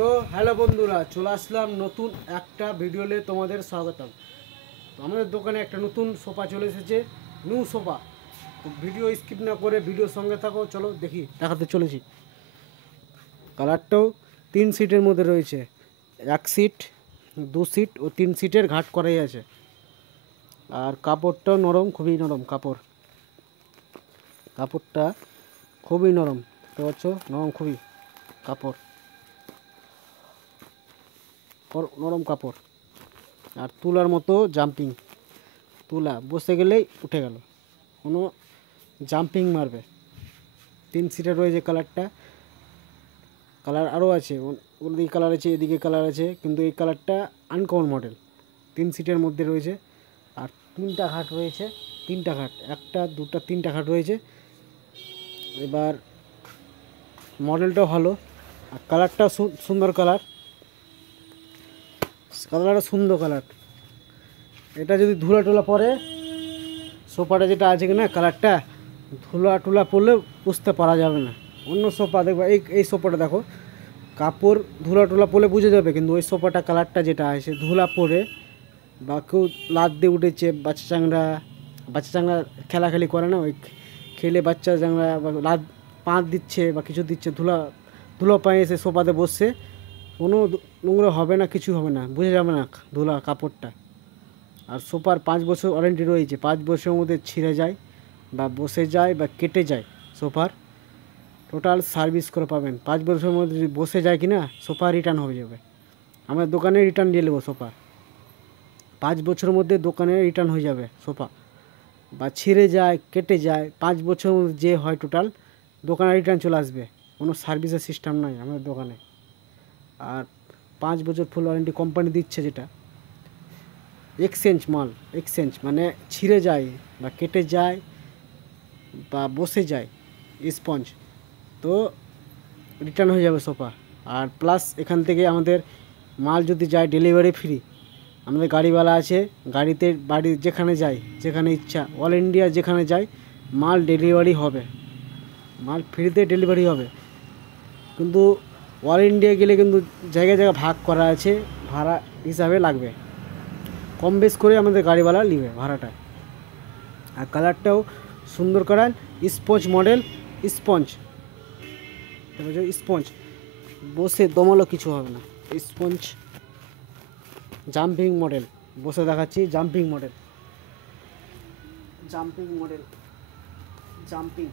তো হ্যালো বন্ধুরা, চলে আসলাম নতুন একটা ভিডিও নিয়ে তোমাদের স্বাগতম। তো আমাদের দোকানে একটা নতুন সোফা চলে এসেছে, নিউ সোফা। তো ভিডিও স্কিপ না করে ভিডিওর সঙ্গে থাকো, চলো দেখি দেখাতে চলেছি। কালারটাও 3 সিটের মধ্যে রয়েছে, 1 সিট, 2 সিট ও 3 সিটের ঘাট করাই আছে। আর কাপড়টাও নরম, খুবই নরম কাপড়টা খুবই নরম, তো হচ্ছে নরম খুবই কাপড়, নরম কাপড়। আর তুলার মতো জাম্পিং, তুলা বসে গেলেই উঠে গেল, কোনো জাম্পিং মারবে। 3 সিটের রয়েছে। কালার আরও আছে, ওদিকে কালার আছে, এদিকে কালার আছে, কিন্তু এই কালারটা আনকমন মডেল। 3 সিটের মধ্যে রয়েছে। আর 3টা খাট রয়েছে, 3টা খাট, 1টা 2টা 3টা খাট রয়েছে। এবার মডেলটাও ভালো, আর কালারটা সুন্দর কালারটা সুন্দর কালার। এটা যদি ধুলা টুলা পরে, সোফাটা যেটা আছে কিনা কালারটা ধুলা টুলা পড়লে বুঝতে পারা যাবে না। অন্য সোফা দেখবা, এই সোফাটা দেখো, কাপড় ধুলা টুলা পড়লে বুঝে যাবে, কিন্তু ওই সোফাটা কালারটা যেটা আছে ধুলা পড়ে বা কেউ লাদ দিয়ে উঠেছে, বাচ্চা চাংড়া খেলাখেলি করে না, ওই খেলে বাচ্চা চাংড়া বা লাদ পাঁচ দিচ্ছে বা কিছু দিচ্ছে, ধুলো পায়ে এসে সোফাতে বসছে, কোনো নোংরা হবে না, কিছু হবে না, বুঝে যাবে না ধুলা কাপড়টা। আর সোফার 5 বছর ওয়ারেন্টি রয়েছে। 5 বছরের মধ্যে ছিঁড়ে যায় বা বসে যায় বা কেটে যায়, সোফার টোটাল সার্ভিস করে পাবেন। 5 বছরের মধ্যে যদি বসে যায় কি না, সোফা রিটার্ন হয়ে যাবে। আমরা দোকানে রিটার্ন দিয়ে নেবো সোফা। 5 বছরের মধ্যে দোকানে রিটার্ন হয়ে যাবে সোফা, বা ছিঁড়ে যায় কেটে যায় 5 বছরের মধ্যে যে হয় টোটাল, দোকানে রিটার্ন চলে আসবে। কোনো সার্ভিসের সিস্টেম নাই আমাদের দোকানে। আর 5 বছর ফুল ওয়ারেন্টি কোম্পানি দিচ্ছে। যেটা এক্সচেঞ্জ মাল, এক্সচেঞ্জ মানে ছিঁড়ে যায় বা কেটে যায় বা বসে যায় স্পঞ্জ, তো রিটার্ন হয়ে যাবে সোফা। আর প্লাস এখান থেকে আমাদের মাল যদি যায় ডেলিভারি ফ্রি। আমাদের গাড়িওয়ালা আছে, গাড়িতে বাড়ি যেখানে যায়, যেখানে ইচ্ছা, অল ইন্ডিয়া যেখানে যায় মাল ডেলিভারি হবে, মাল ফ্রিতে ডেলিভারি হবে। কিন্তু অল ইন্ডিয়া গেলে কিন্তু জায়গায় জায়গায় ভাগ করা আছে, ভাড়া হিসাবে লাগবে, কম বেশ করে আমাদের গাড়িওয়ালা নেবে ভাড়াটা। আর কালারটাও সুন্দর colour, sponge model, sponge sponge বসে দমালো কিছু হবে না। স্পঞ্জ জাম্পিং মডেল, বসে দেখাচ্ছি, জাম্পিং মডেল জাম্পিং।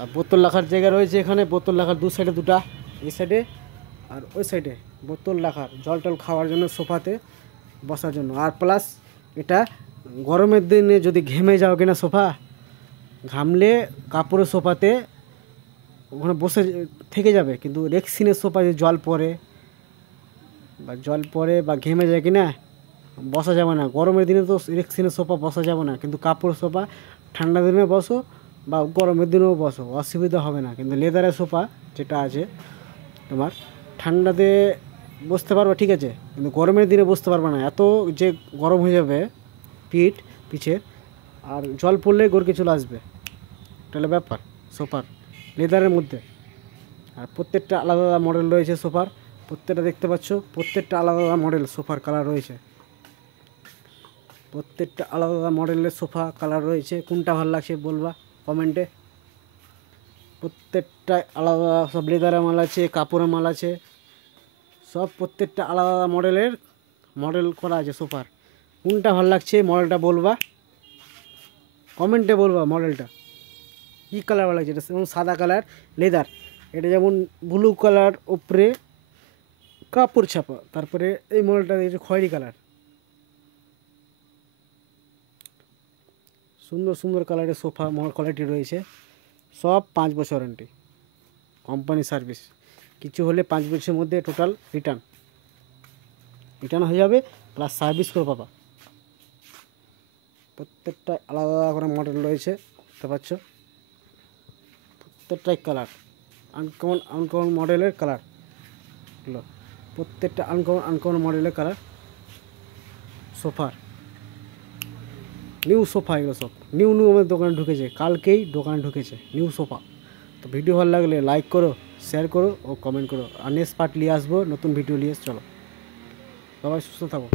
আর বোতল রাখার জায়গা রয়েছে এখানে, বোতল রাখার 2 সাইডে 2টা, এই সাইডে আর ওই সাইডে বোতল রাখার, জল টল খাওয়ার জন্য, সোফাতে বসার জন্য। আর প্লাস এটা গরমের দিনে যদি ঘেমে যাও কিনা, সোফা ঘামলে কাপড়ের সোফাতে ওখানে বসে থেকে যাবে, কিন্তু রেক্সিনের সোফা যদি জল পড়ে বা ঘেমে যায় কিনা বসা যাবে না। গরমের দিনে তো রেক্সিনের সোফা বসা যাবে না, কিন্তু কাপড়ের সোফা ঠান্ডা দিনে বসো বা গরমের দিনেও বসো, অসুবিধা হবে না। কিন্তু লেদারের সোফা যেটা আছে তোমার, ঠান্ডাতে বসতে পারবে ঠিক আছে, কিন্তু গরমের দিনে বসতে পারবে না, এত যে গরম হয়ে যাবে পিছের, আর জল পড়লে গড়কে চলে আসবে। এটা ব্যাপার সোফার লেদারের মধ্যে। আর প্রত্যেকটা আলাদা আলাদা মডেল রয়েছে সোফার, প্রত্যেকটা দেখতে পাচ্ছ, প্রত্যেকটা আলাদা আলাদা মডেল সোফার কালার রয়েছে, প্রত্যেকটা আলাদা আলাদা মডেলের সোফা কালার রয়েছে। কোনটা ভালো লাগছে বলবা কমেন্টে। প্রত্যেকটা আলাদা, সব লেদারের মাল আছে, কাপড়ের মাল আছে, সব প্রত্যেকটা আলাদা আলাদা মডেল করা আছে সোফার। কোনটা ভালো লাগছে মডেলটা বলবা কমেন্টে, বলবা মডেলটা কী কালার ভালো লাগছে। এটা যেমন সাদা কালার লেদার, এটা যেমন ব্লু কালার উপরে কাপড় ছাপা। তারপরে এই মডেলটা দেখছি খয়েরি কালার, সুন্দর সুন্দর কালারের সোফা কোয়ালিটি রয়েছে। সব 5 বছর ওয়ারেন্টি, কোম্পানি সার্ভিস। কিছু হলে 5 বছরের মধ্যে টোটাল রিটার্ন হয়ে যাবে, প্লাস সার্ভিস করে পাবা। প্রত্যেকটা আলাদা আলাদা করে মডেল রয়েছে, বুঝতে পারছো, প্রত্যেকটাই কালার আনকমন মডেলের কালারগুলো, প্রত্যেকটা আনকমন মডেলের কালার সোফার। নিউ সোফা, এগুলো সব নিউ আমাদের দোকানে ঢুকেছে, কালকেই দোকানে ঢুকেছে নিউ সোফা। তো ভিডিও ভালো লাগলে লাইক করো, শেয়ার করো ও কমেন্ট করো। আর নেক্সট পার্ট নিয়ে আসবো, নতুন ভিডিও নিয়ে। চলো, সবাই সুস্থ থাকো।